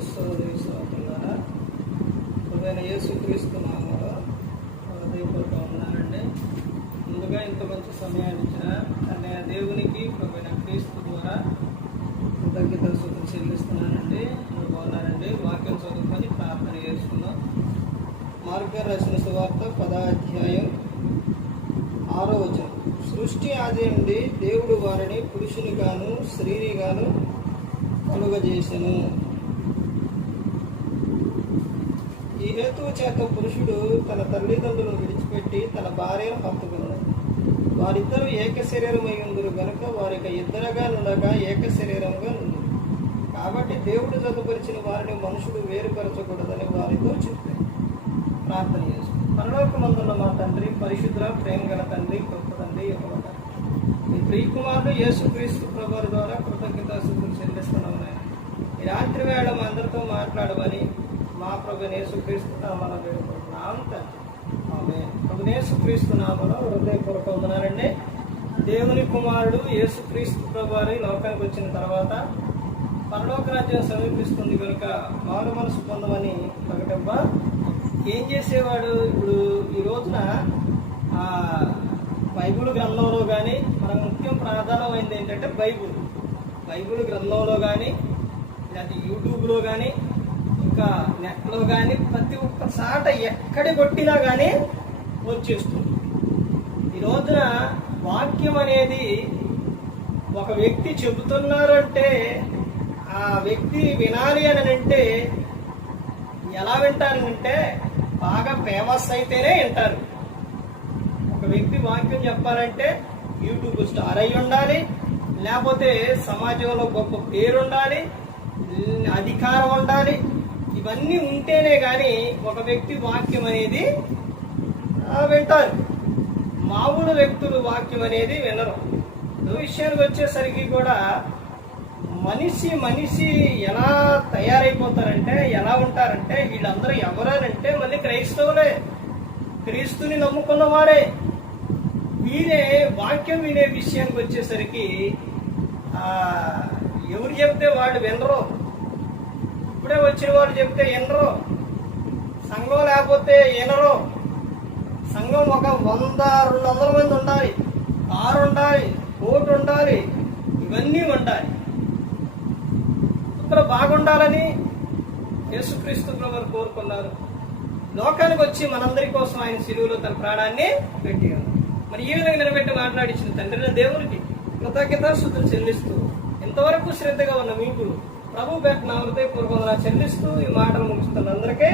నందు సోదరి సోదరులారా ప్రభువైన యేసుక్రీస్తు నామములో హృదయపూర్వక ఉన్నానండి ముందుగా ఇంత మంచి సమయాన్ని ఇచ్చిన దేవునికి ప్రభుత్వ క్రీస్తు ద్వారా కృతజ్ఞత సూత్రం చెల్లిస్తున్నానండి బాగున్నానండి వాక్యం చదువుకొని ప్రార్థన చేసుకుందాం. మార్గ రాసిన సువార్త పదాధ్యాయం ఆరో వచనం. సృష్టి ఆది నుండి దేవుడు వారిని పురుషుని గాను స్త్రీని గాను కలుగజేసెను. ఈ హేతువు చేత పురుషుడు తన తల్లిదండ్రులను విడిచిపెట్టి తన భార్యను పంపుకున్నాడు వారిద్దరూ ఏక శరీరమై ఉందరు గనుక వారికి ఇద్దరుగా నుండగా ఏక శరీరంగా ఉంది కాబట్టి దేవుడు జతపరిచిన వారిని మనుషుడు వేరుపరచకూడదని వారితో చెప్పారు ప్రార్థన చేస్తాం పరలోకమందున్న మా తండ్రి పరిశుద్ధ ప్రేమ గల తండ్రి గొప్ప తండ్రి యెహోవా. మీ ప్రియకుమారుడు యేసుక్రీస్తు ప్రభు ద్వారా కృతజ్ఞత చెల్లిస్తున్నాం నాయన. ఈ రాత్రి వేళ మా అందరితో మాట్లాడమని మా ప్రభునేసు క్రీస్తు నామన వేడుకుంటున్నాం తండ్రి ఆమె ప్రభునేసు క్రీస్తు నామలో హృదయపూర్వక వందనాలండి. దేవుని కుమారుడు యేసుక్రీస్తు ప్రభు వారి లోకానికి వచ్చిన తర్వాత పరలోక రాజ్యం సమీపిస్తుంది కనుక మారు మనసు పొందమని ప్రకటింప ఏం చేసేవాడు? ఇప్పుడు ఈ రోజున బైబుల్ బైబిల్ గ్రంథంలో కానీ మన ముఖ్యం ప్రాధాన్యమైంది ఏంటంటే బైబిల్. బైబిల్ గ్రంథంలో కానీ లేకపోతే యూట్యూబ్లో కానీ ఇంకా నెట్లో కానీ ప్రతి ఒక్క చాట ఎక్కడ కొట్టినా కానీ వచ్చేస్తుంది ఈ రోజున వాక్యం అనేది ఒక వ్యక్తి చెబుతున్నారంటే ఆ వ్యక్తి వినాలి అని అంటే ఎలా వింటారంటే బాగా ఫేమస్ అయితేనే వింటారు. ఒక వ్యక్తి వాక్యం చెప్పాలంటే యూట్యూబ్ స్టార్ అయి ఉండాలి లేకపోతే సమాజంలో గొప్ప పేరు ఉండాలి అధికారం ఉండాలి ఇవన్నీ ఉంటేనే కానీ ఒక వ్యక్తి వాక్యం అనేది వింటారు. మామూలు వ్యక్తులు వాక్యం అనేది వినరు. విషయానికి వచ్చేసరికి కూడా మనిషి మనిషి ఎలా తయారైపోతారంటే ఎలా ఉంటారంటే వీళ్ళందరూ ఎవరనంటే మళ్ళీ క్రైస్తవులే. క్రీస్తుని నమ్ముకున్న వారే. వీరే వాక్యం వినే విషయానికి వచ్చేసరికి ఎవరు చెప్తే వాళ్ళు వినరు. ఇప్పుడే వచ్చిన వాళ్ళు చెప్తే వినరు సంఘం లేకపోతే వినరు సంఘం ఒక వంద రెండు వందల మంది ఉండాలి. కారు ఉండాలి కోటు ఉండాలి ఇవన్నీ ఉండాలి. ఇక్కడ బాగుండాలని యేసుక్రీస్తు ప్రభు కోరుకున్నారు. లోకానికి వచ్చి మనందరి కోసం ఆయన సిలువులో తన ప్రాణాన్ని పెట్టారు మరి ఈ విధంగా నిలబెట్టి మాట్లాడించిన తండ్రిన దేవునికి కృతజ్ఞత శుద్ధులు చెల్లిస్తూ ఇంతవరకు శ్రద్ధగా ఉన్న మీకు ప్రభు పేట నా హృదయపూర్వకంగా చెల్లిస్తూ ఈ మాటలు ముగిస్తున్న అందరికీ